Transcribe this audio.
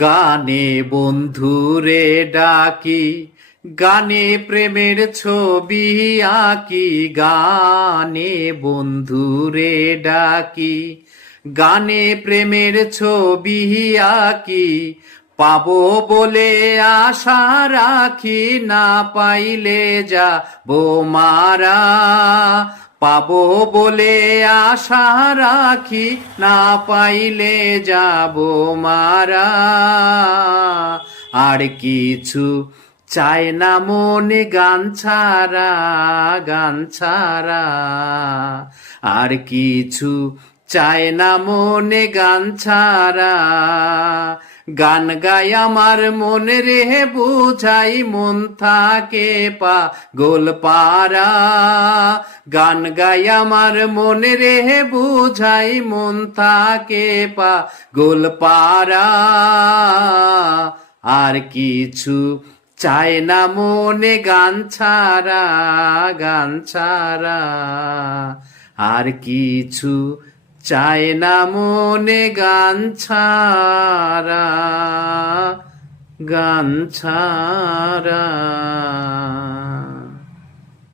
গানে বন্ধুরে ডাকি, গানে প্রেমের ছবি আঁকি, গানে বন্ধুরে ডাকি, গানে প্রেমের ছবি আঁকি, পাবো বলে আশা রাখি, না পাইলে যাবো মারা। পাবো বলে আশা রাখি, না পাইলে যাবো মারা। আর কিছু চায় না মনে গান ছাড়া, গান ছাড়া। আর কিছু চায় না মনে গান ছাড়া। গান গাই আমার মনে রে বুঝাই, মন থাকে পাগল পারা। গান গাই আমার মনে রে বুঝাই, মন থাকে পাগল পারা। আর কিছু চায় না মনে গান ছাড়া, গান ছাড়া। আর কিছু চায় না মনে গান ছাড়া, গান ছাড়া।